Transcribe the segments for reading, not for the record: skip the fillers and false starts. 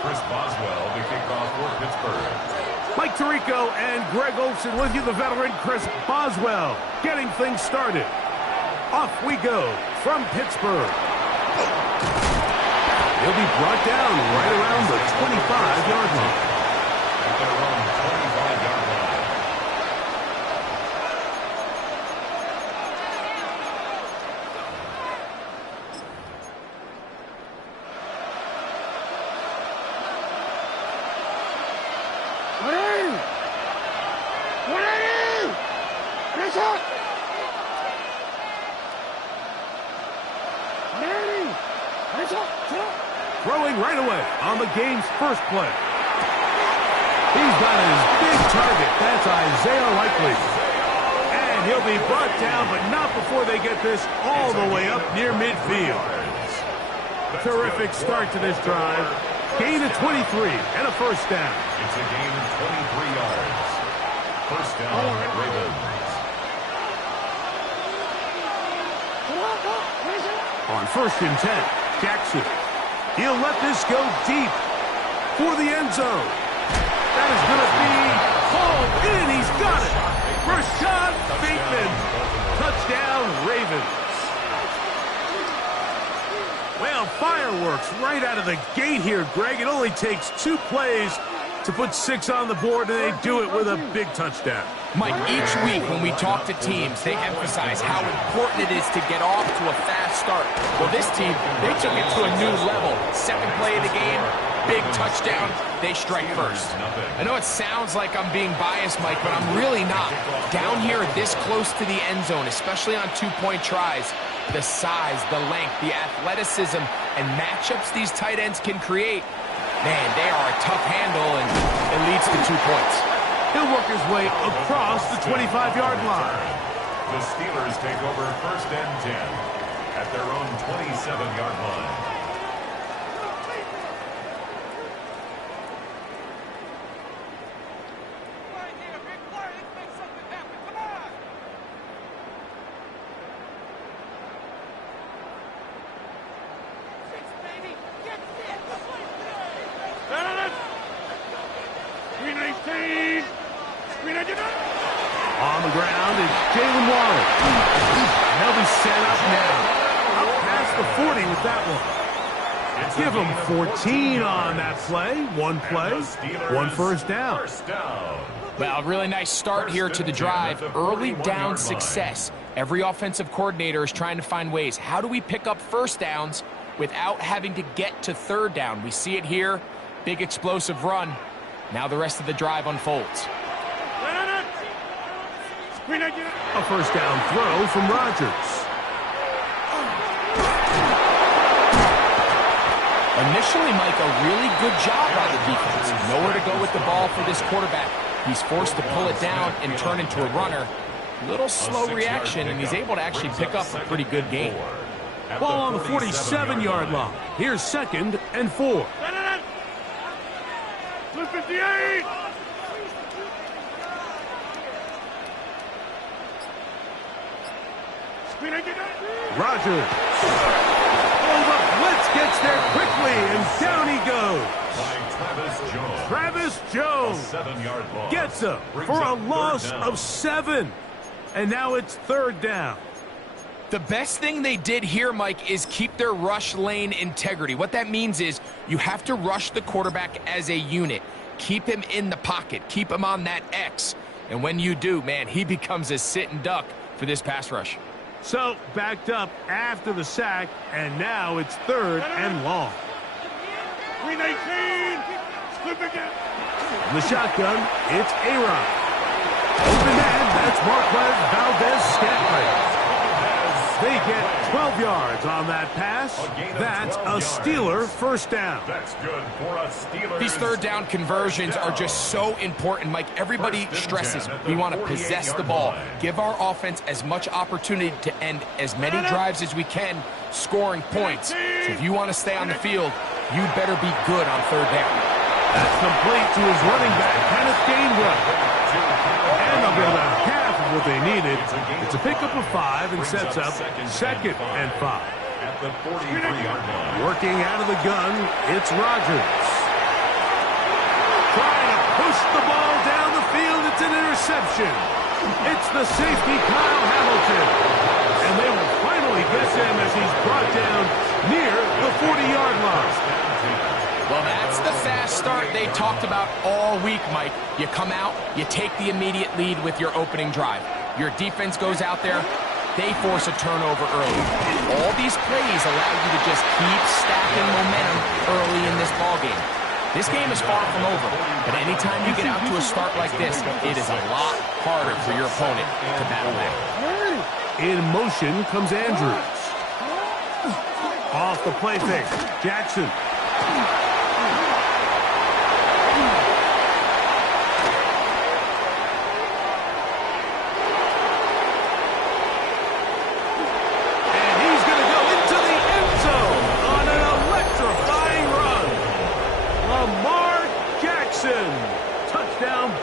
Chris Boswell to kick off for Pittsburgh. Mike Tirico and Greg Olson with you, the veteran Chris Boswell, getting things started. Off we go from Pittsburgh. He'll be brought down right around the 25-yard line. At their own 25-yard line. Throwing right away on the game's first play. He's got his big target. That's Isaiah Likely. And he'll be brought down, but not before they get this all the way up near midfield. Terrific start to this drive. Gain of 23 and a first down. It's a gain of 23 yards. First down, Ravens. On 1st and 10, Jackson. He'll let this go deep for the end zone. That is going to be hauled in. He's got it. Rashad Bateman. Touchdown, Ravens. Well, fireworks right out of the gate here, Greg. It only takes 2 plays to put 6 on the board, and they do it with a big touchdown. Mike, each week when we talk to teams, they emphasize how important it is to get off to a fast start. Well, this team, they took it to a new level. Second play of the game, big touchdown, they strike first. I know it sounds like I'm being biased, Mike, but I'm really not. Down here this close to the end zone, especially on 2-point tries, the size, the length, the athleticism, and matchups these tight ends can create, man, they are a tough handle, and it leads to 2 points. He'll work his way across the 25-yard line. The Steelers take over 1st and 10 at their own 27-yard line. On the ground, it's Jalen Waller. They'll be set up now. Up past the 40 with that one. Give him 14 on that play. 1 play, 1 first down. Well, really nice start here to the drive. Early down success. Every offensive coordinator is trying to find ways. How do we pick up first downs without having to get to 3rd down? We see it here. Big explosive run. Now the rest of the drive unfolds. A first down throw from Rodgers. Initially, Mike, a really good job by the defense. Nowhere to go with the ball for this quarterback. He's forced to pull it down and turn into a runner. Little slow reaction, and he's able to actually pick up a pretty good gain. Ball on the 47-yard line. Here's 2nd and 4. 58. Rodgers. Oh, the blitz gets there quickly, and down he goes. Travis Jones gets him for a loss of 7. And now it's 3rd down. The best thing they did here, Mike, is keep their rush lane integrity. What that means is you have to rush the quarterback as a unit. Keep him in the pocket. Keep him on that X. And when you do, man, he becomes a sit and duck for this pass rush. So, backed up after the sack, and now it's 3rd and long. In the shotgun, it's A-Rod. Open man, that's Marquez Valdez-Scantling. They get 12 yards on that pass. That's a Steeler first down. That's good for a Steeler. These 3rd down conversions are just so important, Mike. Everybody stresses we want to possess the ball, give our offense as much opportunity to end as many drives as we can, scoring points. So if you want to stay on the field, you'd better be good on 3rd down. That's complete to his running back, Kenneth Gainwell. And they'll get about half of what they needed. It's a pickup of 5 and sets up 2nd and 5. At the 43-yard line. Working out of the gun, it's Rodgers. Trying to push the ball down the field. It's an interception. It's the safety, Kyle Hamilton. And they will finally get him as he's brought down near the 40-yard line. Well, that's the fast start they talked about all week, Mike. You come out, you take the immediate lead with your opening drive. Your defense goes out there, they force a turnover early. All these plays allow you to just keep stacking momentum early in this ballgame. This game is far from over, but anytime you get out to a start like this, it is a lot harder for your opponent to battle back. In motion comes Andrews. Off the play fake, Jackson.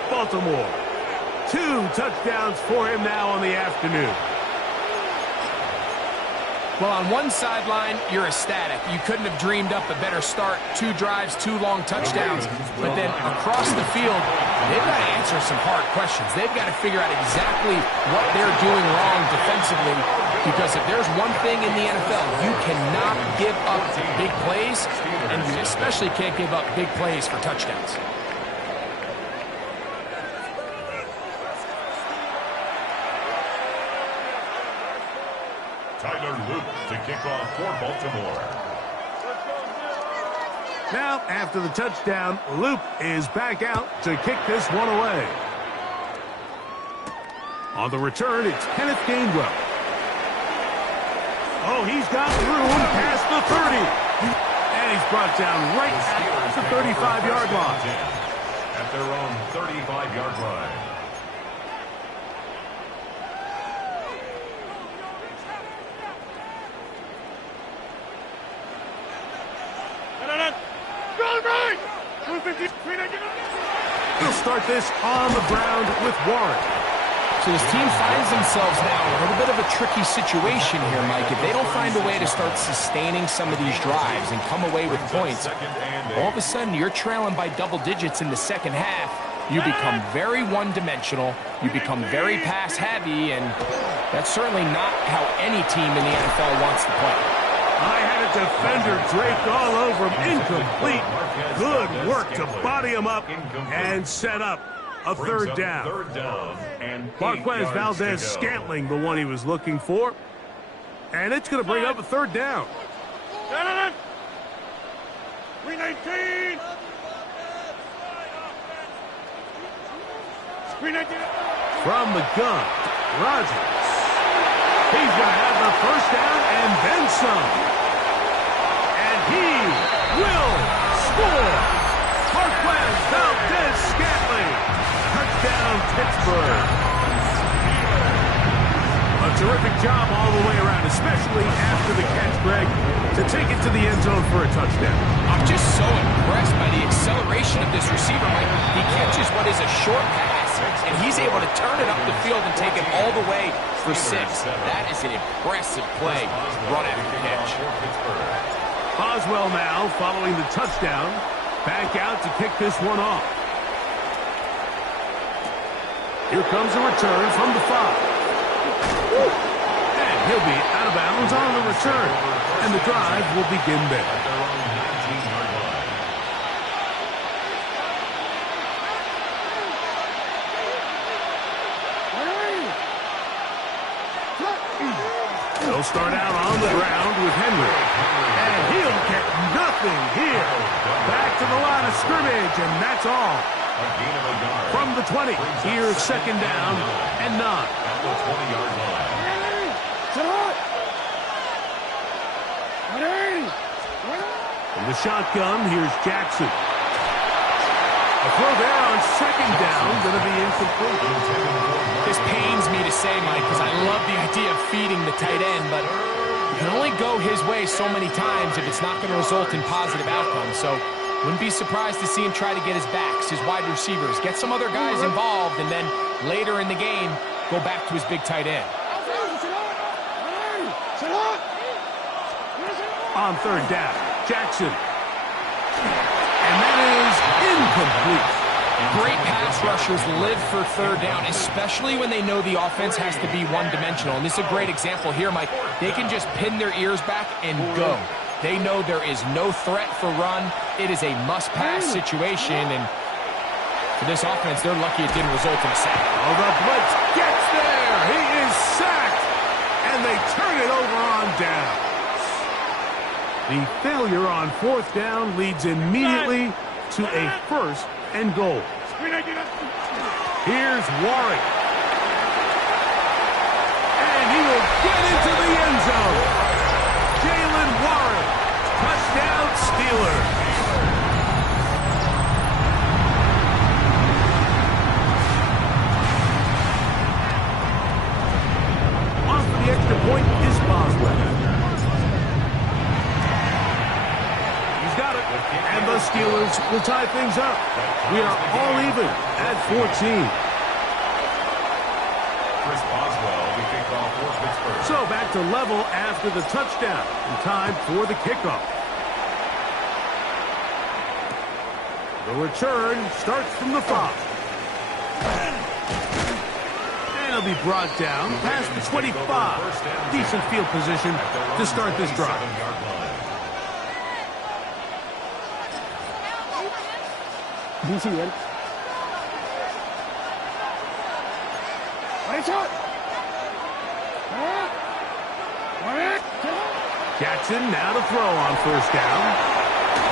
Baltimore. 2 touchdowns for him now on the afternoon. Well, on one sideline, you're ecstatic. You couldn't have dreamed up a better start. 2 drives, 2 long touchdowns. But then across the field, they've got to answer some hard questions. They've got to figure out exactly what they're doing wrong defensively. Because if there's one thing in the NFL, you cannot give up big plays, and you especially can't give up big plays for touchdowns. To kick off for Baltimore. Now, after the touchdown, Loop is back out to kick this one away. On the return, it's Kenneth Gainwell. Oh, he's got room past the 30. And he's brought down right at the 35-yard line. At their own 35-yard line. He'll start this on the ground with Warren. So this team finds themselves now in a little bit of a tricky situation here, Mike. If they don't find a way to start sustaining some of these drives and come away with points, all of a sudden you're trailing by double digits in the second half. You become very one-dimensional. You become very pass-heavy, and that's certainly not how any team in the NFL wants to play. I had a defender draped all over him. Incomplete. Good work to body him up and set up a third down. Marquez Valdez-Scantling, the one he was looking for. And it's going to bring up a third down. 319. From the gun, Rodgers. He's going to have the first down and then some. And he will score. Marquez Valdez-Scantling. Touchdown, Pittsburgh. A terrific job all the way around, especially after the catch, Greg, to take it to the end zone for a touchdown. I'm just so impressed by the acceleration of this receiver, Mike. He catches what is a short pass, and he's able to turn it up the field and take it all the way for 6. That is an impressive play, run after the catch. Boswell now following the touchdown. Back out to kick this one off. Here comes a return from the 5. And he'll be out of bounds on the return. And the drive will begin there. They'll start out on the ground with Henry. And he'll get nothing here. Back to the line of scrimmage, and that's all. From the 20, here's second down and 9. At the 20-yard line. From the shotgun, here's Jackson. A throw there on second down, going to be incomplete. This pains me to say, Mike, because I love the idea of feeding the tight end, but you can only go his way so many times if it's not going to result in positive outcomes. So wouldn't be surprised to see him try to get his backs, his wide receivers, get some other guys involved, and then later in the game, go back to his big tight end. On third down, Jackson. And that is incomplete. Great pass rushers live for third down, especially when they know the offense has to be one-dimensional. And this is a great example here, Mike. They can just pin their ears back and go. They know there is no threat for run. It is a must-pass situation, and for this offense, they're lucky it didn't result in a sack. Oh, the blitz gets there. He is sacked, and they turn it over on down. The failure on fourth down leads immediately to a first and goal. Here's Warren. And he will get into the end zone. Jalen Warren. Touchdown Steelers. On for the extra point is Boswell. He's got it. And the Steelers will tie things up. We are all even at 14. Chris Boswell will be kicked off for Pittsburgh. So back to level after the touchdown. And time for the kickoff. The return starts from the 5. And it'll be brought down past the 25. Decent field position to start this drive. Jackson now to throw on first down.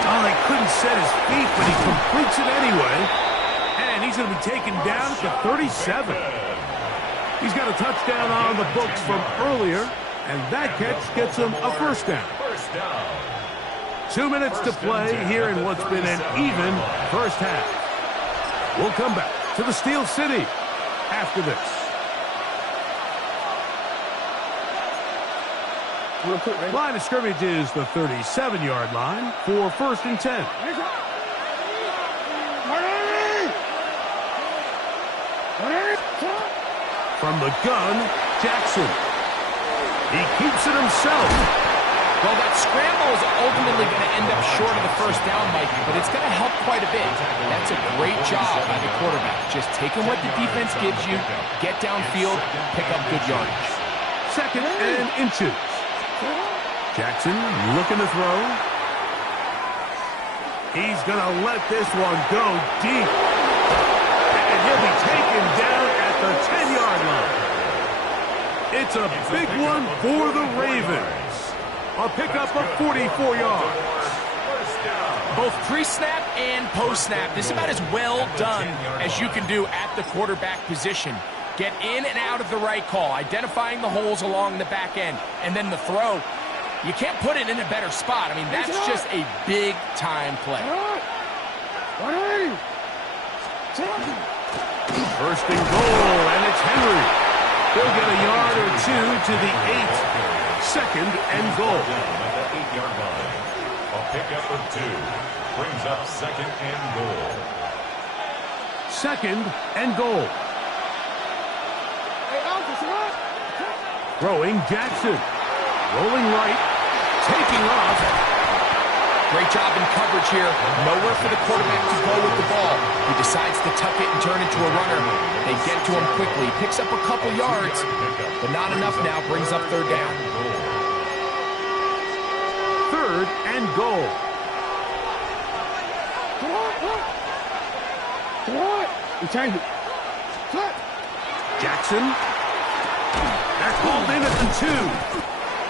Oh, they couldn't set his feet, but he completes it anyway. And he's going to be taken down at the 37. He's got a touchdown on the books from earlier, and that catch gets him a first down. 2 minutes to play here in what's been an even first half. We'll come back to the Steel City after this. Line of scrimmage is the 37-yard line for first and 10. From the gun, Jackson. He keeps it himself. Well, that scramble is ultimately going to end up short of the first down, Mike, but it's going to help quite a bit. That's a great job by the quarterback. Just taking what the defense gives you, get downfield, pick up good yardage. Second and inches. Jackson looking to throw. He's going to let this one go deep. And he'll be taken down at the 10-yard line. It's a big one for the Ravens. A pickup of 44 yards. Both pre-snap and post-snap. This is about as well done as you can do at the quarterback position. Get in and out of the right call, identifying the holes along the back end, and then the throw. You can't put it in a better spot. I mean, that's just a big-time play. First and goal, and it's Henry. He'll get a yard or two to the 8. Second and goal. At the 8-yard line. A pickup of 2 brings up second and goal. Second and goal. Throwing Jackson. Rolling right. Taking off. Great job in coverage here. Nowhere for the quarterback to go with the ball. He decides to tuck it and turn into a runner. They get to him quickly. Picks up a couple yards, but not enough now. Brings up third down. Third and goal. Jackson. They're called in at the 2.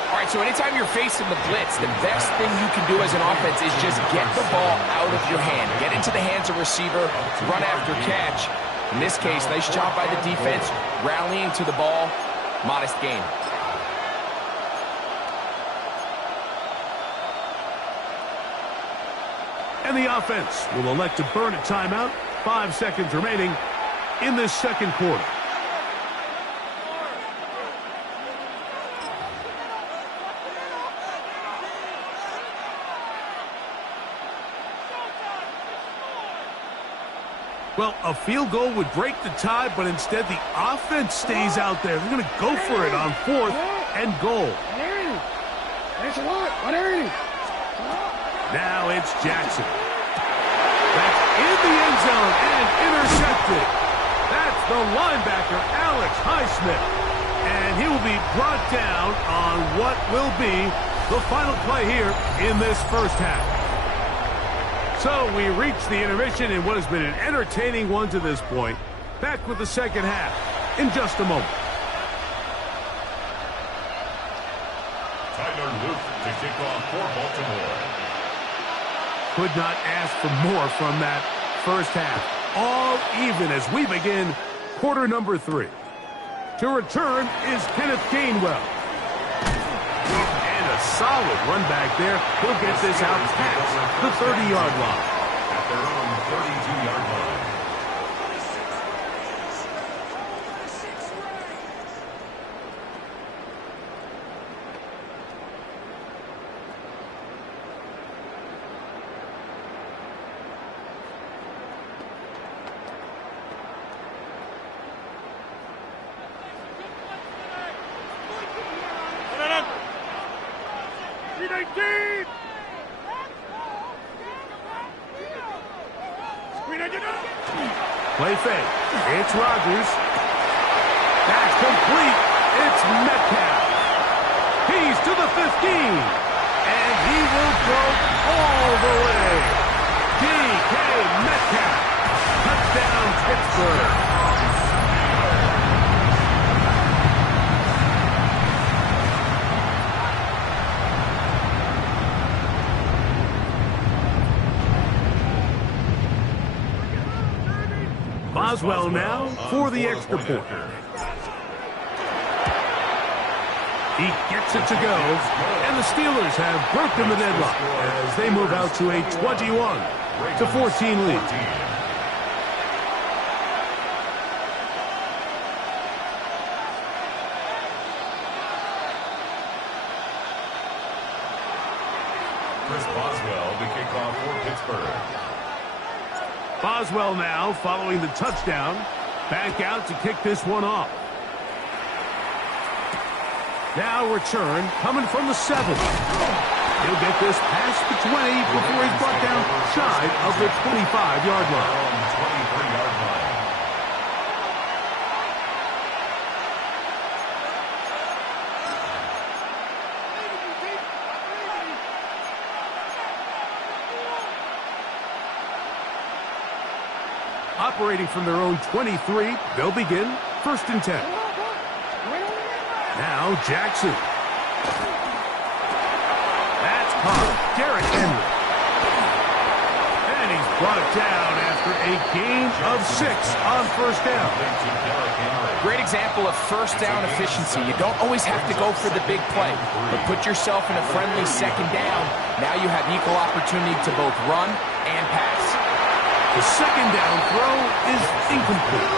All right, so anytime you're facing the blitz, the best thing you can do as an offense is just get the ball out of your hand. Get into the hands of receiver, run after catch. In this case, nice job by the defense, rallying to the ball. Modest gain. And the offense will elect to burn a timeout. 5 seconds remaining in this second quarter. Well, a field goal would break the tie, but instead the offense stays out there. They're going to go for it on fourth and goal. Now it's Jackson. That's in the end zone and intercepted. That's the linebacker, Alex Highsmith. And he will be brought down on what will be the final play here in this first half. So we reach the intermission in what has been an entertaining one to this point. Back with the second half in just a moment. Tyler Luke to kick off for Baltimore. Could not ask for more from that first half. All even as we begin quarter number 3. To return is Kenneth Gainwell. And a solid run back there. He'll get this out past the 30-yard line. At their own 32-yard line. Play fake. It's Rodgers. That's complete. It's Metcalf. He's to the 15. And he will go all the way. DK Metcalf. Touchdown, Pittsburgh. Boswell now for the extra point. He gets it to go, and the Steelers have broken the deadlock as they move out to a 21-14 lead. Chris Boswell to kick off for Pittsburgh. Boswell now following the touchdown. Back out to kick this one off. Now return coming from the 7. He'll get this past the 20 before he's brought down shy of the 25-yard line. 23-yard line. Operating from their own 23, they'll begin 1st and 10. Now Jackson. That's caught. Derrick Henry. And he's brought down after a gain of 6 on 1st down. Great example of first down efficiency. You don't always have to go for the big play, but put yourself in a friendly 2nd down. Now you have equal opportunity to both run and pass. The 2nd down throw is incomplete.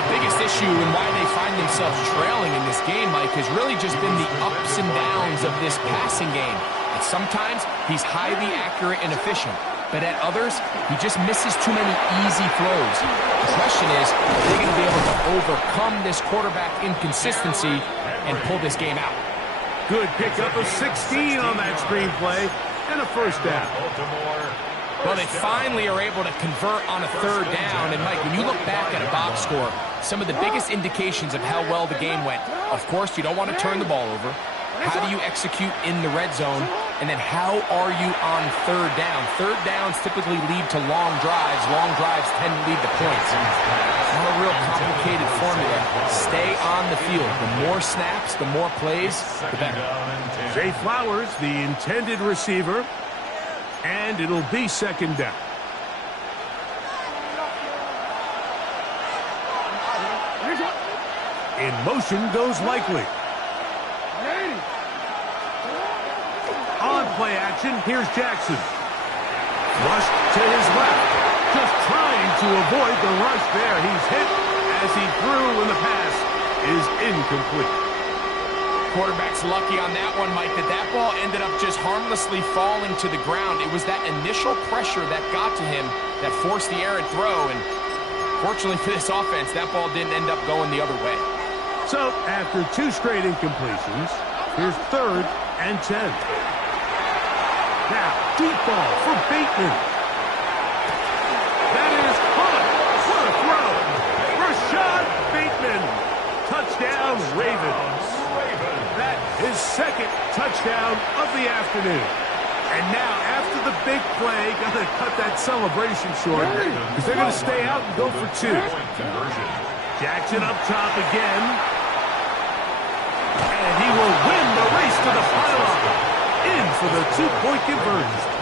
The biggest issue and why they find themselves trailing in this game, Mike, has really just been the ups and downs of this passing game. And sometimes he's highly accurate and efficient, but at others, he just misses too many easy throws. The question is, are they going to be able to overcome this quarterback inconsistency and pull this game out? Good pickup of 16 on that screenplay and a 1st down. Well, they finally are able to convert on a 3rd down. And, Mike, when you look back at a box score, some of the biggest indications of how well the game went, of course, you don't want to turn the ball over. How do you execute in the red zone? And then how are you on 3rd down? 3rd downs typically lead to long drives. Long drives tend to lead to points. Not a real complicated formula. Stay on the field. The more snaps, the more plays, the better. Zay Flowers, the intended receiver. And it'll be 2nd down. In motion goes Likely. On play action, here's Jackson. Rushed to his left. Just trying to avoid the rush there. He's hit as he threw and the pass is incomplete. Quarterback's lucky on that one, Mike, that ball ended up just harmlessly falling to the ground. It was that initial pressure that got to him that forced the errant throw, and fortunately for this offense, that ball didn't end up going the other way. So, after 2 straight incompletions, here's 3rd and 10. Now, deep ball for Bateman. Touchdown, Ravens. That is second touchdown of the afternoon. And now, after the big play, going to cut that celebration short because they're going to stay out and go for two. Jackson up top again. And he will win the race to the pylon. In for the two-point conversion.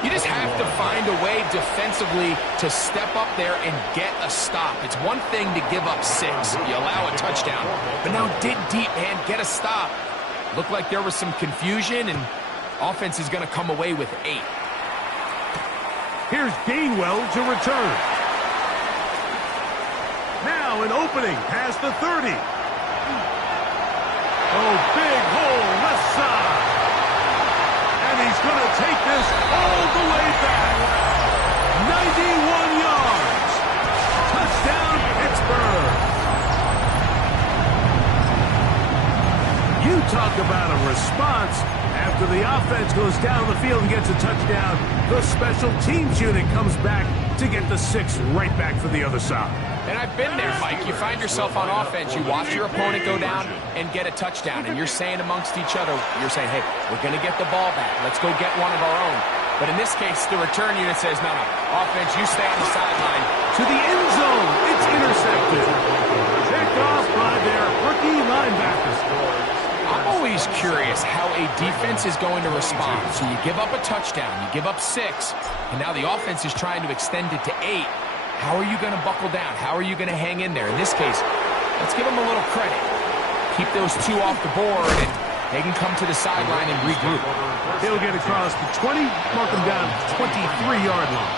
You just have to find a way defensively to step up there and get a stop. It's one thing to give up 6. You allow a touchdown. But now dig deep, man. Get a stop. Looked like there was some confusion, and offense is going to come away with 8. Here's Gainwell to return. Now an opening past the 30. Oh, big hole left side. And he's going to take this all the way back. 91 yards. Touchdown, Pittsburgh. You talk about a response. After the offense goes down the field and gets a touchdown, the special teams unit comes back to get the 6 right back for the other side. And I've been there, Mike. You find yourself on offense, you watch your opponent go down and get a touchdown, and you're saying amongst each other, you're saying, hey, we're going to get the ball back. Let's go get one of our own. But in this case, the return unit says, no, offense, you stay on the sideline. To the end zone, it's intercepted. Picked off by their rookie linebacker. I'm always curious how a defense is going to respond. So you give up a touchdown, you give up 6, and now the offense is trying to extend it to 8. How are you going to buckle down? How are you going to hang in there? In this case, let's give them a little credit. Keep those 2 off the board, and they can come to the sideline and regroup. He'll get across the 20, mark him down at the 23-yard line.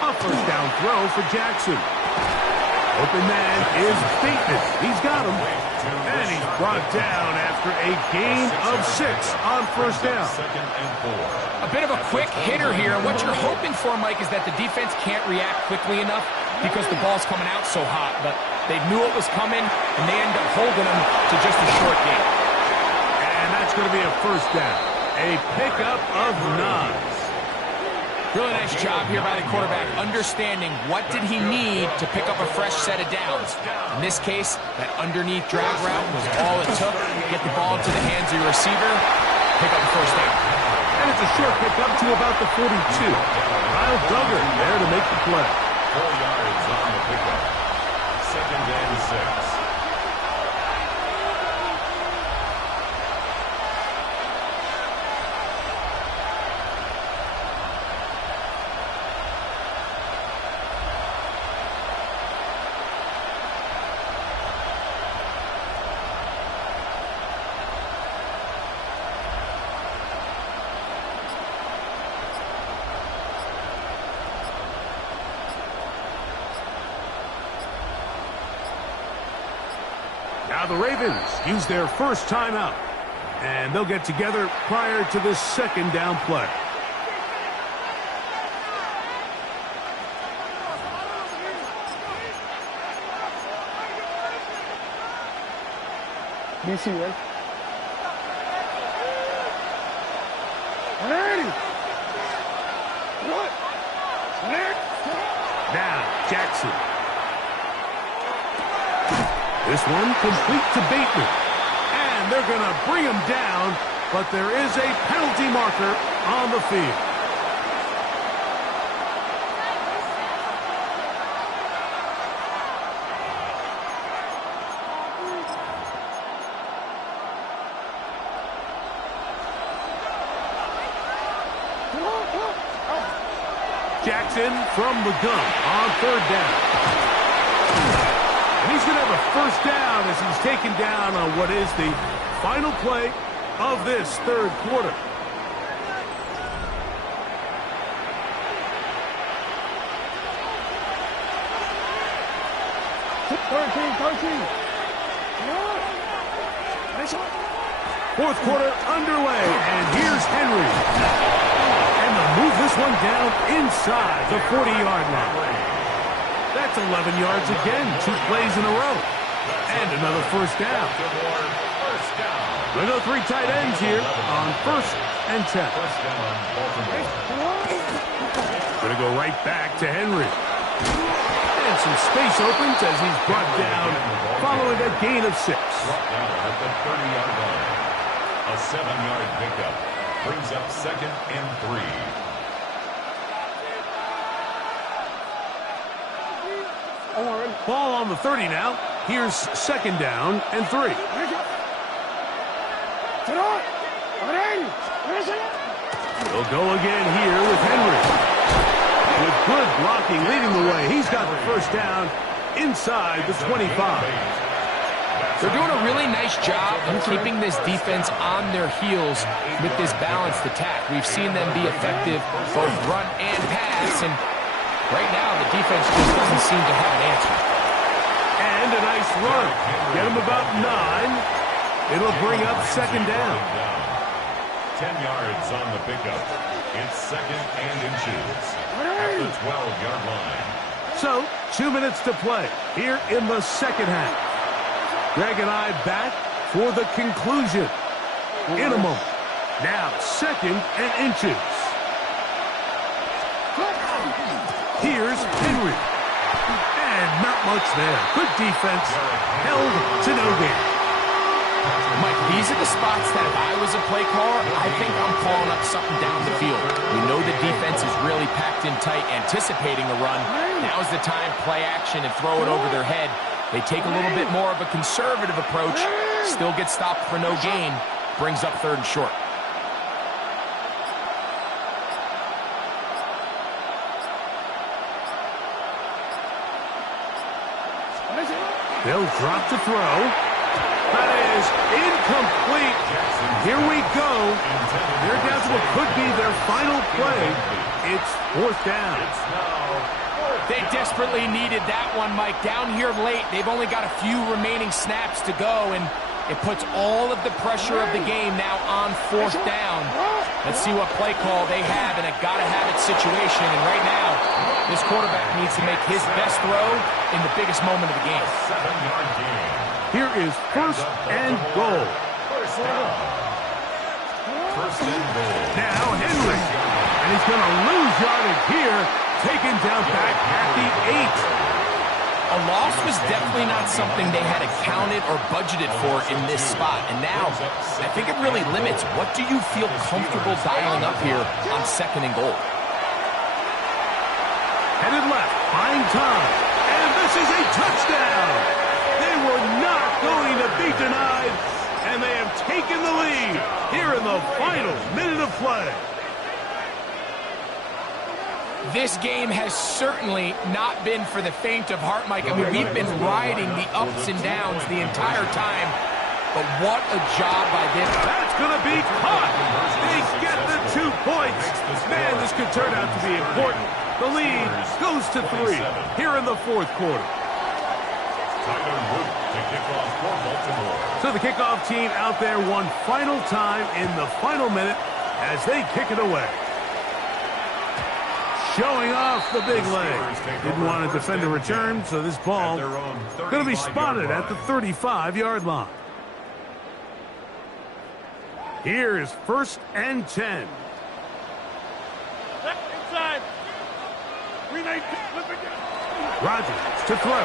A first down throw for Jackson. Open man is Bateman. He's got him. And he's brought down after a gain of 6 on first down. A bit of a quick hitter here. And what you're hoping for, Mike, is that the defense can't react quickly enough because the ball's coming out so hot. But they knew it was coming, and they end up holding them to just a short gain. And that's going to be a first down. A pickup of 9. Really nice job here by the quarterback, understanding what did he need to pick up a fresh set of downs. In this case, that underneath drag route was all it took. Get the ball into the hands of your receiver, pick up the first down. And it's a short pickup to about the 42. Kyle Duggar there to make the play. 4 yards on the pickup. 2nd and 6. Now the Ravens use their first timeout, and they'll get together prior to this second down play. DC, right? 180. What? Now Jackson. This one complete to Bateman. And they're going to bring him down, but there is a penalty marker on the field. Jackson from the gun on third down. And he's going to have a first down as he's taken down on what is the final play of this third quarter. Fourth quarter underway, and here's Henry. And they'll move this one down inside the 40-yard line. That's 11 yards again, 2 plays in a row. And another first down. First down. They go three tight ends here on 1st and 10. First down, Baltimore. Going to go right back to Henry. And some space opens as he's brought down following a gain of 6. Brought down at the 30-yard line. A 7-yard pickup brings up 2nd and 3. Ball on the 30 now. Here's 2nd down and 3. They'll go again here with Henry. With good blocking leading the way. He's got the 1st down inside the 25. They're doing a really nice job of keeping this defense on their heels with this balanced attack. We've seen them be effective both run and pass, and right now the defense just doesn't seem to have an answer. And a nice run. Get him about 9. It'll bring up 2nd down. 10 yards on the pickup. It's 2nd and inches at the 12-yard line. So, 2 minutes to play here in the 2nd half. Greg and I back for the conclusion in a moment. Now, 2nd and inches. Here's Henry. And not much there. Good defense. Held to no gain. Mike, these are the spots that if I was a play caller, I think I'm calling up something down the field. We know the defense is really packed in tight, anticipating a run. Now's the time, play action and throw it over their head. They take a little bit more of a conservative approach, still get stopped for no gain, brings up 3rd and short. They'll drop to throw. That is incomplete. Here we go. They're down to what could be their final play. It's 4th down. They desperately needed that one, Mike. Down here late, they've only got a few remaining snaps to go, and it puts all of the pressure of the game now on 4th down. Let's see what play call they have in a gotta-have-it situation. And right now, this quarterback needs to make his best throw in the biggest moment of the game. 7-yard gain. Here is 1st and goal. First down. 1st and goal. Now Henry. And he's going to lose yardage here. Taken down back at the 8. A loss was definitely not something they had accounted or budgeted for in this spot. And now, I think it really limits what do you feel comfortable dialing up here on 2nd and goal. Headed left, buying time. And this is a touchdown. They were not going to be denied. And they have taken the lead here in the final minute of play. This game has certainly not been for the faint of heart, Mike. I mean, we've been riding the ups and downs the entire time. But what a job by them. That's going to be caught. They get the 2 points. Man, this could turn out to be important. The lead goes to 3 here in the 4th quarter. Tyler Root to kick off for Baltimore. So the kickoff team out there one final time in the final minute as they kick it away. Showing off the big leg. Didn't want to defend a return, so this ball going to be spotted at the 35-yard line. Here's 1st and 10. Inside. Rodgers to throw.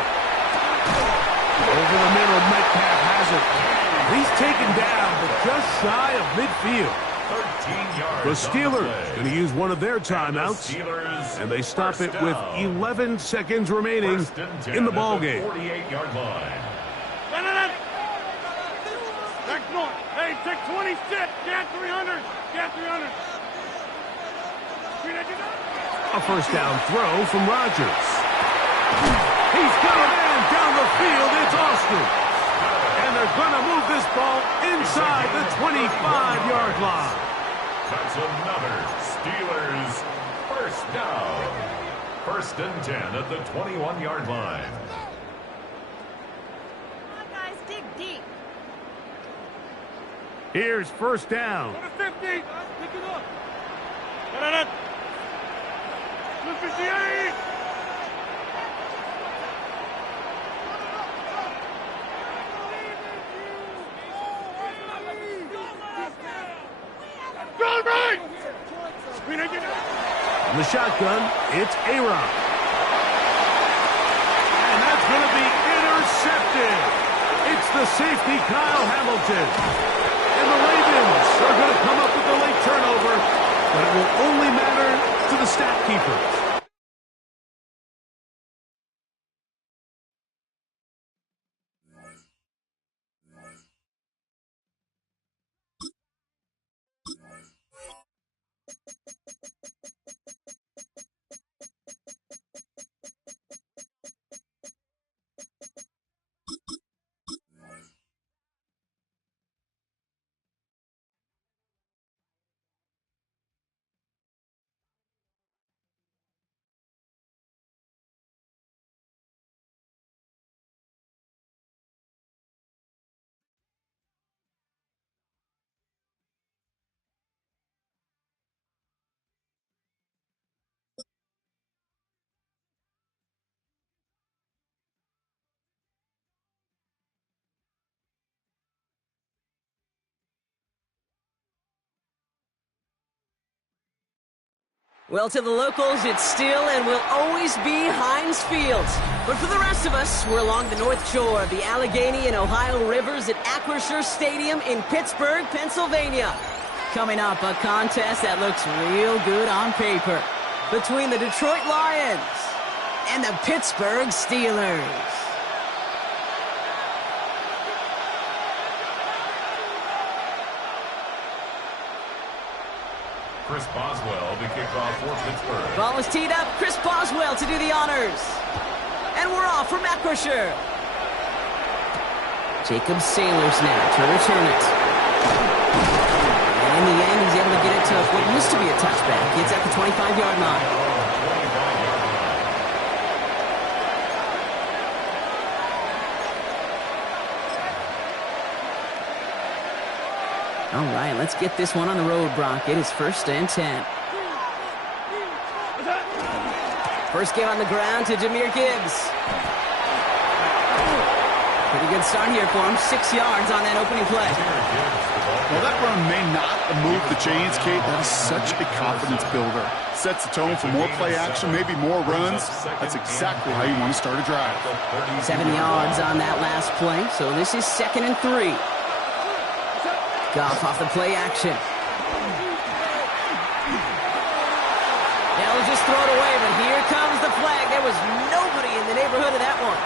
Over the middle, Metcalf has it. He's taken down, but just shy of midfield. 13 yards. The Steelers going to use one of their timeouts, and they stop it with 11 seconds remaining in the ball game. 48-yard line. Back north. Hey, take 26. Get 300. Get 300. A 1st down throw from Rodgers. He's got a man down the field. It's Austin. And they're going to move this ball inside the 25-yard line. That's another Steelers 1st down. 1st and 10 at the 21-yard line. Come on, guys, dig deep. Here's 1st down. Go to 50. Pick it up. 58. In the shotgun, it's A-Rod. And that's going to be intercepted. It's the safety, Kyle Hamilton. And the Ravens are going to come up with a late turnover, but it will only matter to the stat keepers. Well, to the locals, it's still and will always be Heinz Field. But for the rest of us, we're along the North Shore of the Allegheny and Ohio Rivers at Acrisure Stadium in Pittsburgh, Pennsylvania. Coming up, a contest that looks real good on paper between the Detroit Lions and the Pittsburgh Steelers. Chris Boswell to kick off for Pittsburgh. Ball is teed up. Chris Boswell to do the honors. And we're off from Acrisure. Jacob Sailors now to return it. And in the end, he's able to get it to what used to be a touchback. It's at the 25-yard line. All right, let's get this one on the road, Brock. It is 1st and 10. First game on the ground to Jahmyr Gibbs. Pretty good start here for him. 6 yards on that opening play. Well, that run may not move the chains, Kate. That is such a confidence builder. Sets the tone for more play action, maybe more runs. That's exactly how you want to start a drive. 7 yards on that last play, so this is 2nd and 3. Goff off the play action. They'll just throw it away, but here comes the flag. There was nobody in the neighborhood of that one.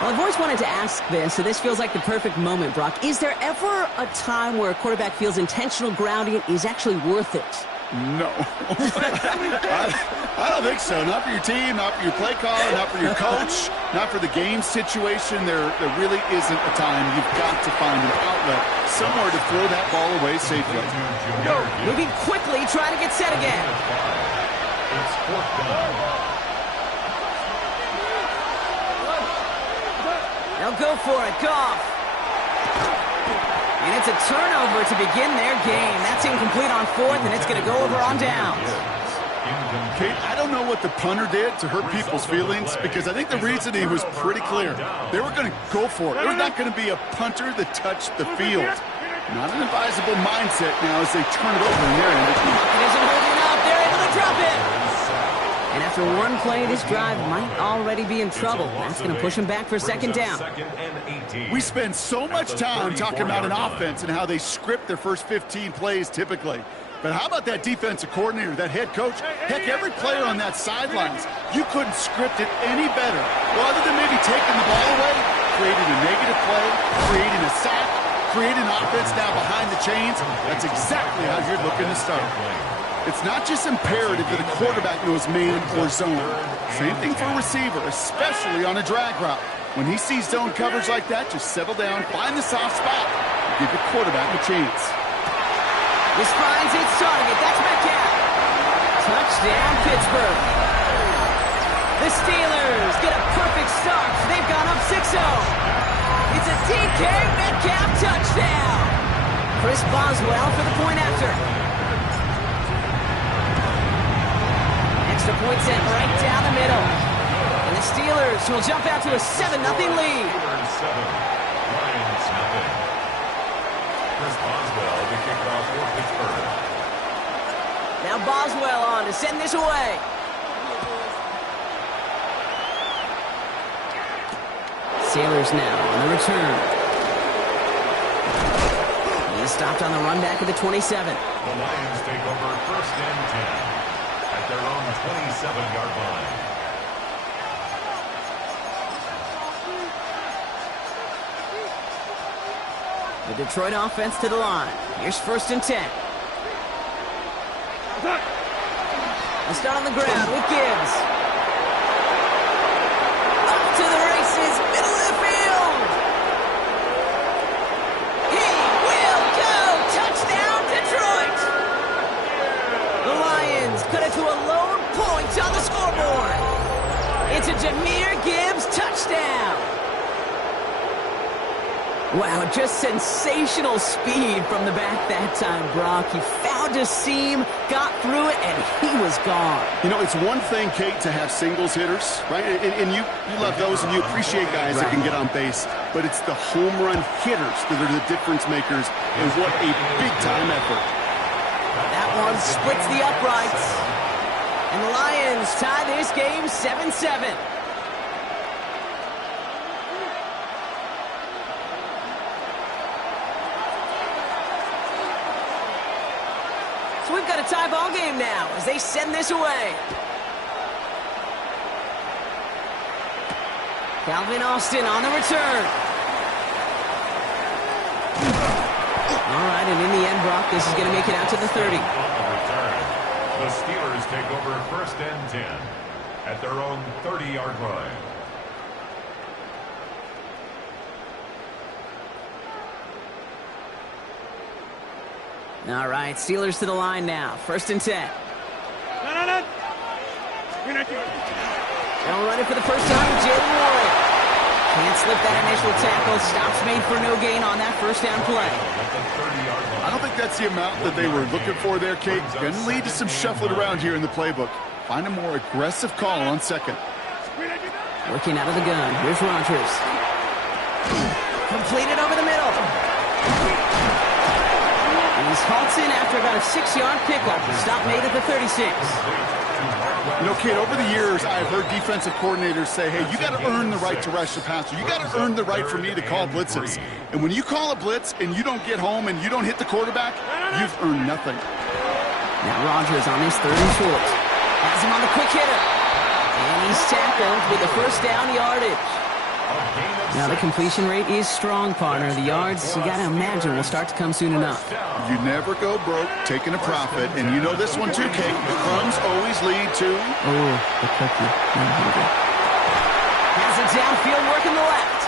Well, I've always wanted to ask this, so this feels like the perfect moment, Brock. Is there ever a time where a quarterback feels intentional grounding is actually worth it? No. I don't think so. Not for your team, not for your play caller, not for your coach, not for the game situation. There really isn't a time. You've got to find an outlet, somewhere to throw that ball away safely. Go. Moving quickly, trying to get set again. It's 4th down. They'll go for it. Goff. And it's a turnover to begin their game. That's incomplete on 4th, and it's going to go over on downs. Kate, I don't know what the punter did to hurt people's feelings, because I think the reasoning was pretty clear. They were going to go for it. There's not going to be a punter that touched the field. Not an advisable mindset now as they turn it over in their end. It isn't holding up. They're able to drop it. And after one play, this drive might already be in trouble. That's going to push them back for 2nd down. We spend so much time talking about an offense and how they script their first 15 plays typically. But how about that defensive coordinator, that head coach? Heck, every player on that sidelines, you couldn't script it any better. Well, other than maybe taking the ball away, creating a negative play, creating a sack, creating an offense now behind the chains, that's exactly how you're looking to start. It's not just imperative that a quarterback knows man or zone. Same thing for a receiver, especially on a drag route. When he sees zone coverage like that, just settle down, find the soft spot, and give your quarterback a chance. This finds its target. That's Metcalf. Touchdown, Pittsburgh. The Steelers get a perfect start. They've gone up 6-0. It's a DK Metcalf touchdown. Chris Boswell for the point after. Extra point sent right down the middle. And the Steelers will jump out to a 7-0 lead. Now Boswell on to to send this away. Sailors now on the return. He's stopped on the run back at the 27. The Lions take over 1st and 10 at their own 27-yard line. The Detroit offense to the line. Here's 1st and 10. Let's start on the ground with Gibbs. Up to the races, middle of the field. He will go. Touchdown, Detroit. The Lions cut it to a lone point on the scoreboard. It's a Jahmyr Gibbs touchdown. Wow, just sensational speed from the back that time, Brock. He found a seam, got through it, and he was gone. You know, it's one thing, Kate, to have singles hitters, right? And you love those, and you appreciate guys that can get on base. But it's the home run hitters that are the difference makers, and what a big-time effort. That one splits the uprights. And the Lions tie this game 7-7. So we've got a tie ball game now as they send this away. Calvin Austin on the return. All right, and in the end, Brock, this is going to make it out to the 30. On the return, the Steelers take over 1st and 10 at their own 30-yard line. All right, Steelers to the line now. 1st and 10. They'll run it for the first time, Jalen Warren. Can't slip that initial tackle. Stops made for no gain on that 1st down play. I don't think that's the amount that they were looking for there, Kate. Going to lead to some shuffling around here in the playbook. Find a more aggressive call on 2nd. Working out of the gun. Here's Rodgers. Completed over the middle. He's halts in after about a 6-yard pickup. Stop made at the 36. You know, Kate, over the years, I've heard defensive coordinators say, hey, you got to earn the right to rush the passer. You got to earn the right for me to call blitzes. And when you call a blitz and you don't get home and you don't hit the quarterback, you've earned nothing. Now Rodgers on his 3rd and short. Has him on the quick hitter. And he's tackled with the 1st down yardage. Now the completion rate is strong, partner. The yards, you got to imagine, will start to come soon enough. You never go broke taking a profit, and you know this one too, Kate. The crumbs always lead to... Oh, the cookie. Has it downfield, working the left.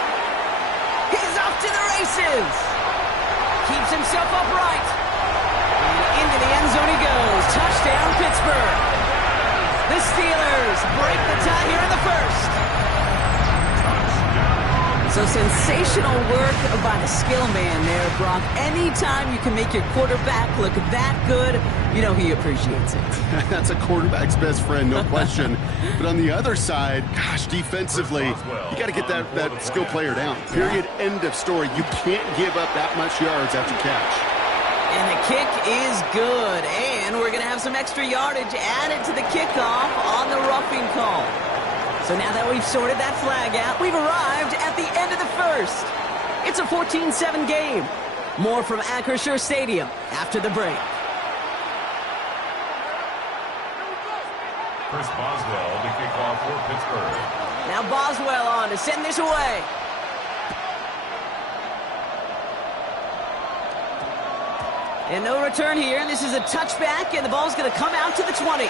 He's off to the races. Keeps himself upright. And into the end zone he goes. Touchdown, Pittsburgh. The Steelers break the tie here in the 1st. So sensational work by the skill man there, Brock. Anytime you can make your quarterback look that good, you know he appreciates it. That's a quarterback's best friend, no question. But on the other side, gosh, defensively, you got to get that skill player down. Period. End of story. You can't give up that much yards after catch. And the kick is good. And we're going to have some extra yardage added to the kickoff on the roughing call. So now that we've sorted that flag out, we've arrived at the end of the 1st. It's a 14-7 game. More from Acrisure Stadium after the break. Chris Boswell to kick off for Pittsburgh. Now Boswell on to send this away. And no return here. This is a touchback, and the ball's going to come out to the 20.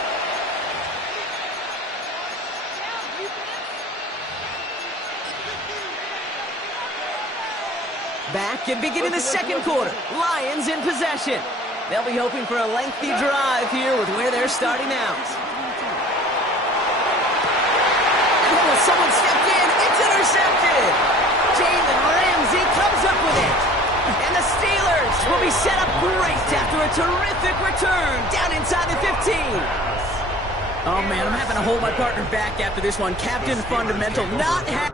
Back and beginning the 2nd quarter. Lions in possession. They'll be hoping for a lengthy drive here with where they're starting out. Oh, someone stepped in. It's intercepted. Jalen Ramsey comes up with it. And the Steelers will be set up great after a terrific return down inside the 15. Oh, man, I'm having to hold my partner back after this one. Captain Fundamental not having...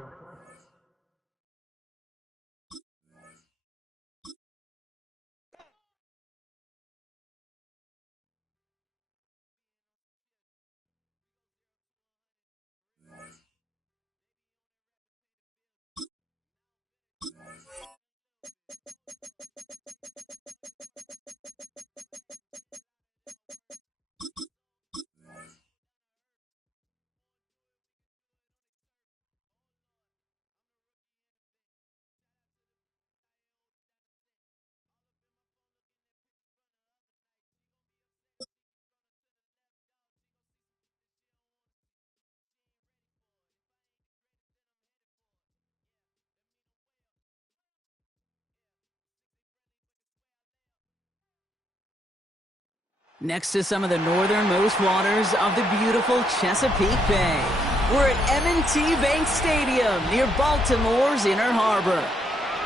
Next to some of the northernmost waters of the beautiful Chesapeake Bay, we're at M&T Bank Stadium near Baltimore's Inner Harbor.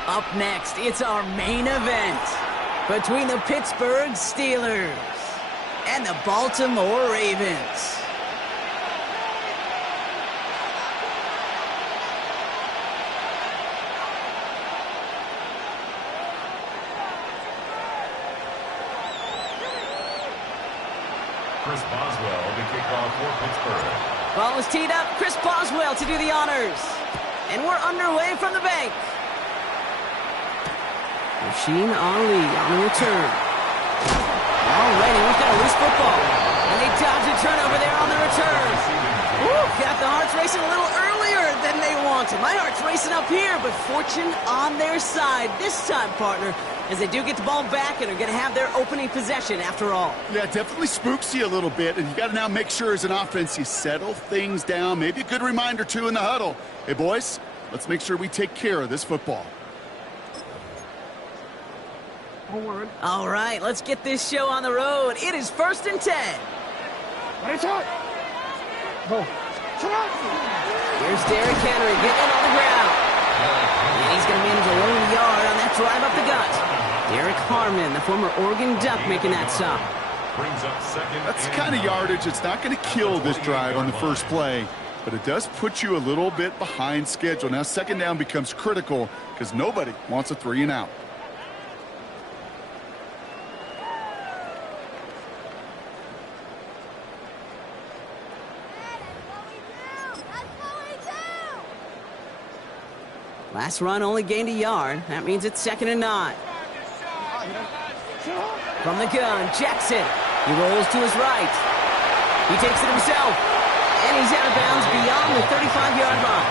Up next, it's our main event between the Pittsburgh Steelers and the Baltimore Ravens. Chris Boswell to kick off for Pittsburgh. Ball is teed up. Chris Boswell to do the honors. And we're underway from the bank. Rasheen Ali on the return. Alrighty, we've got a loose football. And they dodge a turnover there on the return. Ooh, got the hearts racing a little earlier than they wanted. My heart's racing up here, but fortune on their side this time, partner, as they do get the ball back and are going to have their opening possession after all. Yeah, it definitely spooks you a little bit, and you got to now make sure as an offense you settle things down. Maybe a good reminder, too, in the huddle. Hey, boys, let's make sure we take care of this football. All right, let's get this show on the road. It is 1st and 10. Here's Derrick Henry getting on the ground. And he's going to manage a lone yard on that drive up the gut. Derek Harmon, the former Oregon Duck, making that stop. That's the kind of yardage that's not going to kill this drive on the first play, but it does put you a little bit behind schedule. Now, second down becomes critical because nobody wants a 3 and out. Last run only gained a yard. That means it's 2nd and 9. From the gun, Jackson. He rolls to his right. He takes it himself. And he's out of bounds beyond the 35-yard line.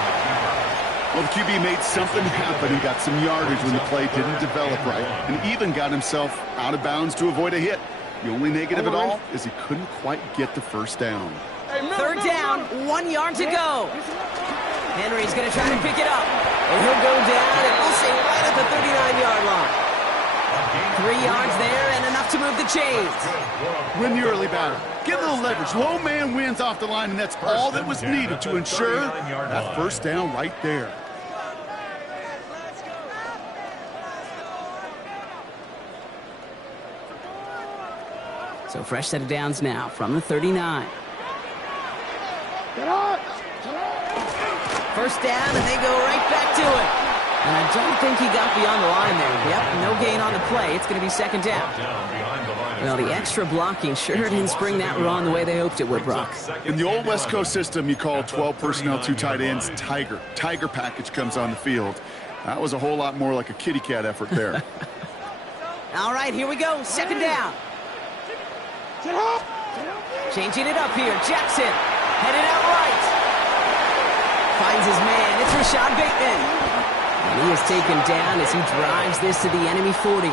Well, the QB made something happen. He got some yardage when the play didn't develop right, and even got himself out of bounds to avoid a hit. The only negative at all is he couldn't quite get the first down. 3rd down, 1 yard to go. Henry's going to try to pick it up. And he'll go down, and we'll say right at the 39-yard line. 3 yards there, and enough to move the chains. Win the early battle. Get a little leverage. Low man wins off the line, and that's all that was needed to ensure that first down right there. So fresh set of downs now from the 39. First down, and they go right back to it. And I don't think he got beyond the line there. Yep, no gain on the play. It's going to be 2nd down. Well, the extra blocking sure didn't spring that run the way they hoped it would, Brock. In the old West Coast system, you call 12 personnel, 2 tight ends, Tiger. Tiger package comes on the field. That was a whole lot more like a kitty cat effort there. All right, here we go. 2nd down. Changing it up here. Jackson headed out right. Finds his man. It's Rashad Bateman. And he is taken down as he drives this to the enemy 40.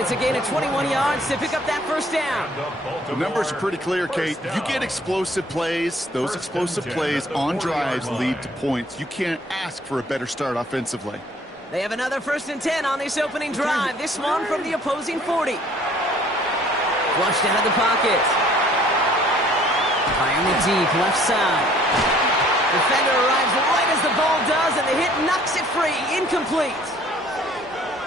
It's a gain of 21 yards to pick up that first down. The numbers are pretty clear, Kate. If you get explosive plays, those explosive plays on drives lead to points. You can't ask for a better start offensively. They have another 1st and 10 on this opening drive. This one from the opposing 40. Flushed out of the pocket. Firing it deep, left side. Defender arrives right as the ball does, and the hit knocks it free. Incomplete.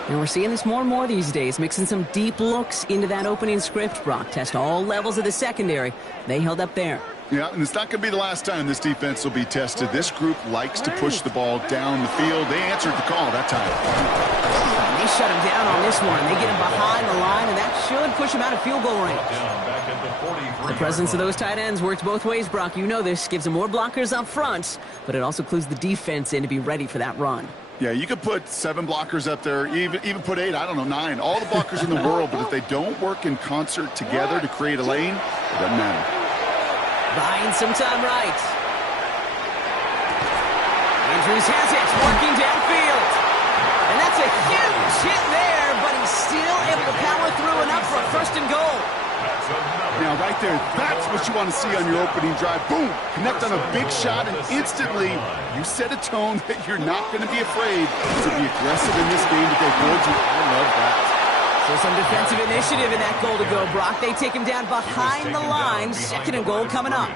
And we're seeing this more and more these days, mixing some deep looks into that opening script. Brock test all levels of the secondary. They held up there. Yeah, and it's not going to be the last time this defense will be tested. This group likes to push the ball down the field. They answered the call that time. And they shut him down on this one. They get him behind the line, and that should push him out of field goal range. The presence of those tight ends works both ways, Brock. You know this. Gives them more blockers up front, but it also clues the defense in to be ready for that run. Yeah, you could put 7 blockers up there, even put 8, I don't know, 9. All the blockers in the world, but if they don't work in concert together to create a lane, it doesn't matter. Buying some time right. Andrews has it, working downfield. And that's a huge hit there, but he's still able to power through enough for a 1st and goal. Now, right there, that's what you want to see on your opening drive. Boom! Connect on a big shot, and instantly you set a tone that you're not going to be afraid to be aggressive in this game today. Boys, I love that. So some defensive initiative in that goal to go, Brock. They take him down behind the line. Second and goal coming up.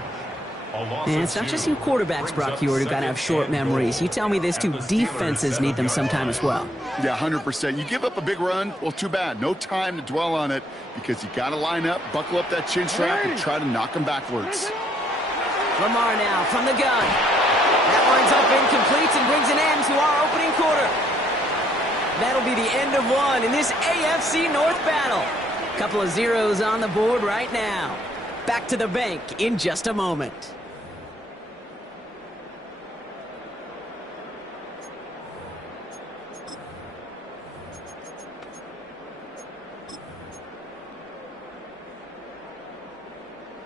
And it's not just you quarterbacks, Brock Hewitt, who got to have short memories. You tell me these two defenses need them sometime as well. Yeah, 100%. You give up a big run, well, too bad. No time to dwell on it because you got to line up, buckle up that chin strap, and try to knock them backwards. Lamar now from the gun. That lines up incomplete and brings an end to our opening quarter. That'll be the end of one in this AFC North battle. Couple of zeros on the board right now. Back to the bank in just a moment.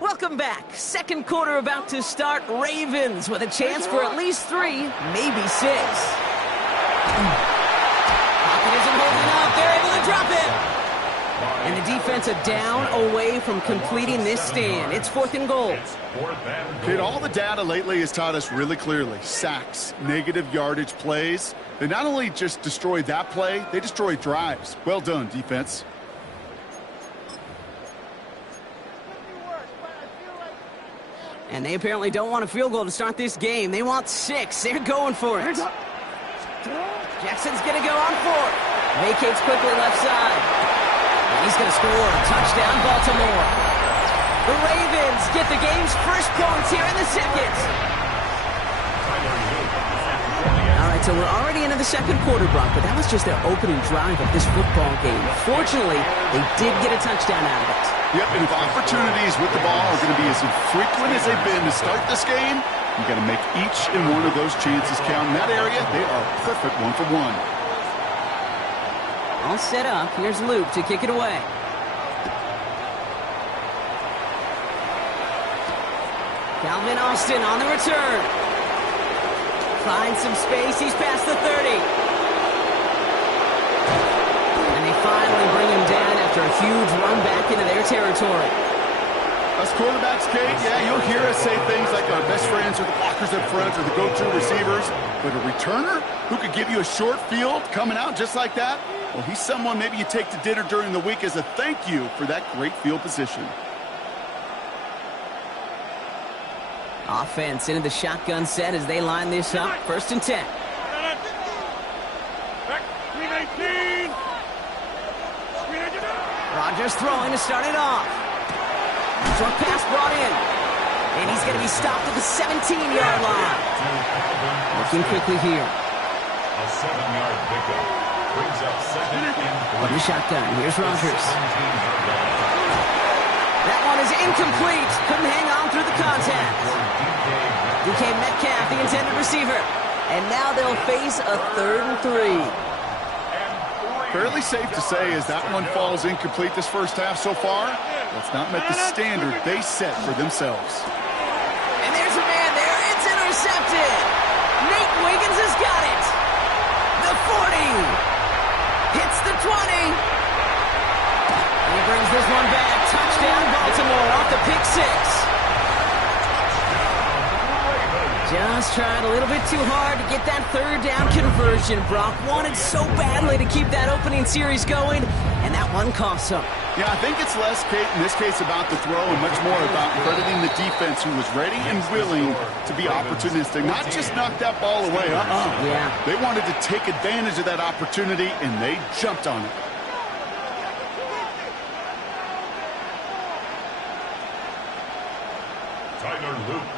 Welcome back. Second quarter about to start. Ravens with a chance for at least 3, maybe 6. Pocket isn't holding up. They're able to drop it. And the defense are down away from completing this stand. It's 4th and goal. Kid, all the data lately has taught us really clearly. Sacks, negative yardage plays. They not only just destroy that play, they destroy drives. Well done, defense. And they apparently don't want a field goal to start this game. They want 6. They're going for it. Jackson's going to go on 4. Vacates quickly left side. And he's going to score. Touchdown, Baltimore. The Ravens get the game's first points here in the second. All right, so we're already into the second quarter, Brock, but that was just their opening drive of this football game. Fortunately, they did get a touchdown out of it. Yep, and if opportunities with the ball are going to be as infrequent as they've been to start this game, you got to make each and one of those chances count. In that area, they are perfect 1-for-1. All set up. Here's Luke to kick it away. Calvin Austin on the return. Finds some space. He's past the 30. And they finally bring him down after a huge run back into their territory. Us quarterbacks, Kate, yeah, you'll hear us say things like our best friends are the blockers up front or the go-to receivers. But a returner who could give you a short field coming out just like that, well, he's someone maybe you take to dinner during the week as a thank you for that great field position. Offense into the shotgun set as they line this up. 1st and 10. Rodgers throwing to start it off. Short pass brought in. And he's going to be stopped at the 17-yard line. Looking quickly here. A 7-yard pickup brings up 2nd and 3. In the shotgun. Here's Rodgers. That one is incomplete. Couldn't hang on through the contact. DK Metcalf, the intended receiver. And now they'll face a 3rd and 3. Fairly safe to say as that one falls incomplete this first half so far, it's not met the standard they set for themselves. And there's a man there. It's intercepted. Nate Wiggins has got it. The 40. Hits the 20. And he brings this one back. Touchdown, Baltimore off the pick 6. Just tried a little bit too hard to get that 3rd down conversion. Brock wanted so badly to keep that opening series going, and that one cost him. Yeah, I think it's less, Kate, in this case about the throw and much more about crediting the defense who was ready and willing to be opportunistic, not just knock that ball away. Yeah. They wanted to take advantage of that opportunity, and they jumped on it.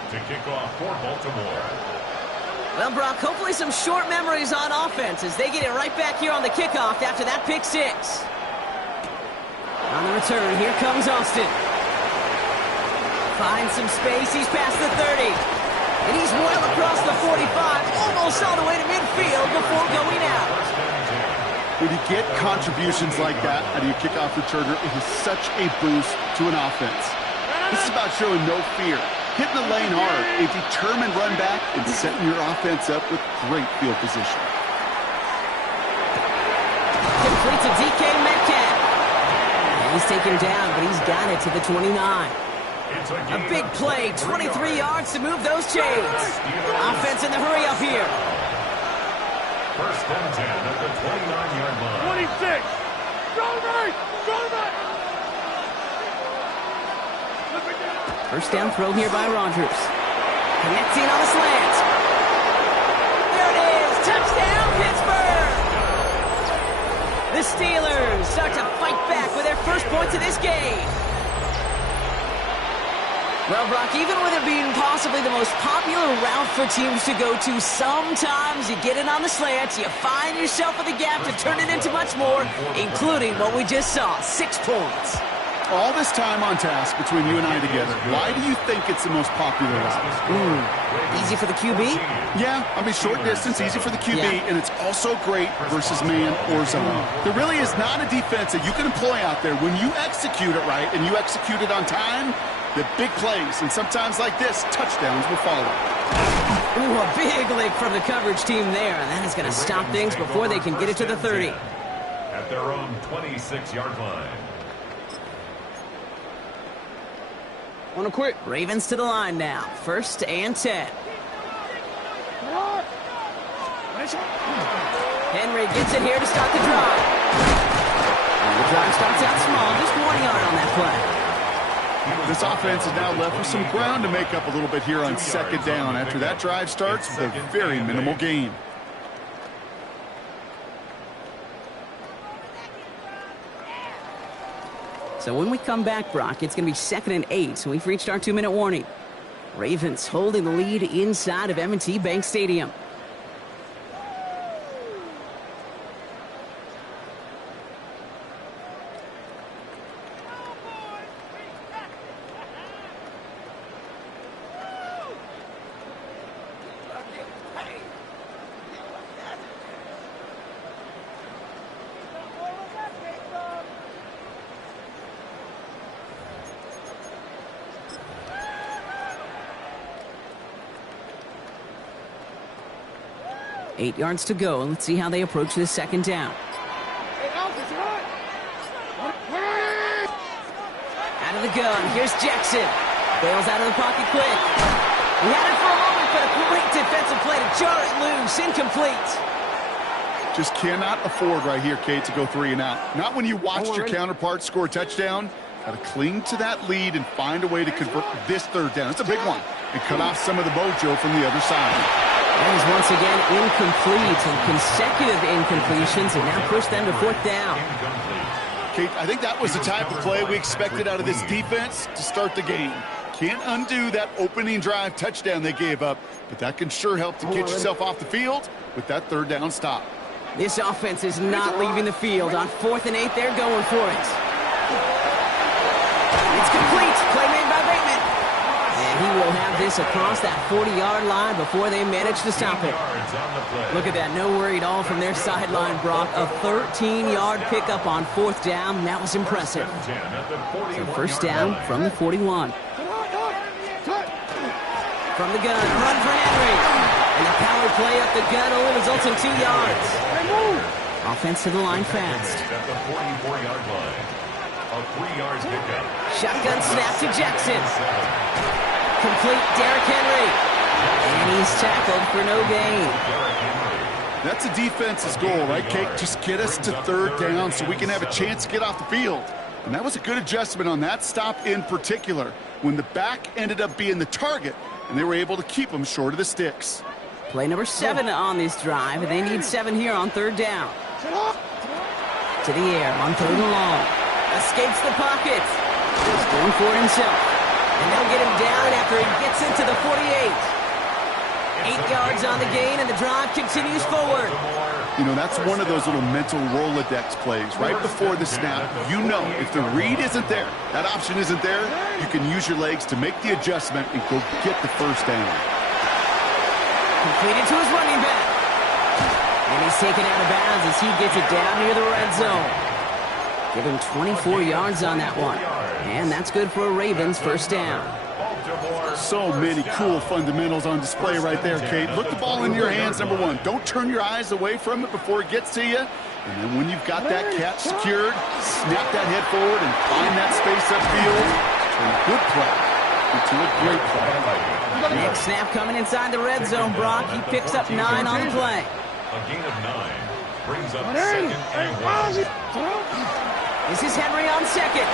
To kick off for Baltimore. Well, Brock, hopefully some short memories on offense as they get it right back here on the kickoff after that pick 6. On the return, here comes Austin. Finds some space. He's past the 30. And he's well across the 45, almost all the way to midfield before going out. When you get contributions like that out of your kickoff returner, it is such a boost to an offense. This is about showing no fear. Hitting the lane hard, a determined run back, and setting your offense up with great field position. Complete to DK Metcalf. And he's taken down, but he's got it to the 29. A big play, 23 yards to move those chains. Offense in the hurry up here. 1st and 10 at the 29-yard line. 26. First down throw here by Rodgers. Connecting on the slant. There it is. Touchdown, Pittsburgh. The Steelers start to fight back with their first points of this game. Well, Brock, even with it being possibly the most popular route for teams to go to, sometimes you get it on the slants, you find yourself with a gap to turn it into much more, including what we just saw, 6 points. All this time on task between you and I together, why do you think it's the most popular route? Easy for the QB? Yeah, I mean, short distance, easy for the QB, and it's also great versus man or zone. There really is not a defense that you can employ out there when you execute it right and you execute it on time, the big plays, and sometimes like this, touchdowns will follow. Ooh, a big lick from the coverage team there, and that is going to stop things before they can get it to the 30. At their own 26-yard line. On a quick. Ravens to the line now. 1st and 10. Henry gets it here to start the drive. And the drive starts out small, just 1 yard on that play. This offense is now left with some ground to make up a little bit here on 2nd down. After that drive starts with a very minimal gain. So when we come back, Brock, it's going to be 2nd and 8, so we've reached our 2-minute warning. Ravens holding the lead inside of M&T Bank Stadium. Eight yards to go, and let's see how they approach this 2nd down. Out of the gun, here's Jackson. Bails out of the pocket quick. He had it for a moment, but a great defensive play to jar it loose. Incomplete. Just cannot afford right here, Kate, to go 3 and out. Not when you watched your counterpart score a touchdown. Got to cling to that lead and find a way to convert this 3rd down. It's a big one. And cut off some of the mojo from the other side. That is once again incomplete, and consecutive incompletions, and now push them to 4th down. Kate, I think that was the type of play we expected out of this defense to start the game. Can't undo that opening drive touchdown they gave up, but that can sure help to get yourself off the field with that 3rd down stop. This offense is not leaving the field. On 4th and 8, they're going for it. It's complete. Play made by Bateman. And he will have this across that 40-yard line before they manage to stop it. Look at that. No worry at all from their sideline, Brock. A 13-yard pickup on 4th down. That was impressive. So 1st down from the 41. From the gun, run for Henry. And the power play up the gut only results in 2 yards. Offense to the line fast. At the 44-yard line. A 3-yard pickup. Shotgun snap to Jackson. Complete, Derrick Henry. And he's tackled for no gain. That's a defense's goal, right, Kate? Just get us to 3rd down so we can have a chance to get off the field. And that was a good adjustment on that stop in particular, when the back ended up being the target, and they were able to keep them short of the sticks. Play number 7 on this drive, and they need 7 here on 3rd down. To the air on 3rd and long. Escapes the pocket. He's going for it himself. And they'll get him down after he gets into the 48. 8 yards on the gain, and the drive continues forward. You know, that's one of those little mental Rolodex plays. Right before the snap, you know if the read isn't there, that option isn't there, you can use your legs to make the adjustment and go get the 1st down. Completed to his running back. And he's taken out of bounds as he gets it down near the red zone. Give him 24 yards on that one. And that's good for a Ravens 1st down. So many cool fundamentals on display right there, Kate. Look the ball in your hands, number 1. Don't turn your eyes away from it before it gets to you. And then when you've got that catch secured, snap that head forward and find that space upfield. Turn a good play into a great play. Next snap coming inside the red zone, Brock. He picks up 9 on the play. A gain of 9. Brings up second and 1. This is Henry on second.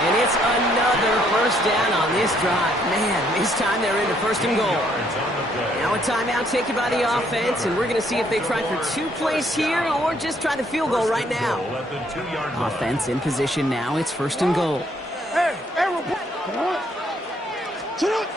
And it's another first down on this drive. Man, this time they're into first and goal. Now a timeout taken by the offense, and we're going to see if they try for 2 plays here or just try the field goal right now. Offense in position now. It's first and goal. Hey, come on. Sit up.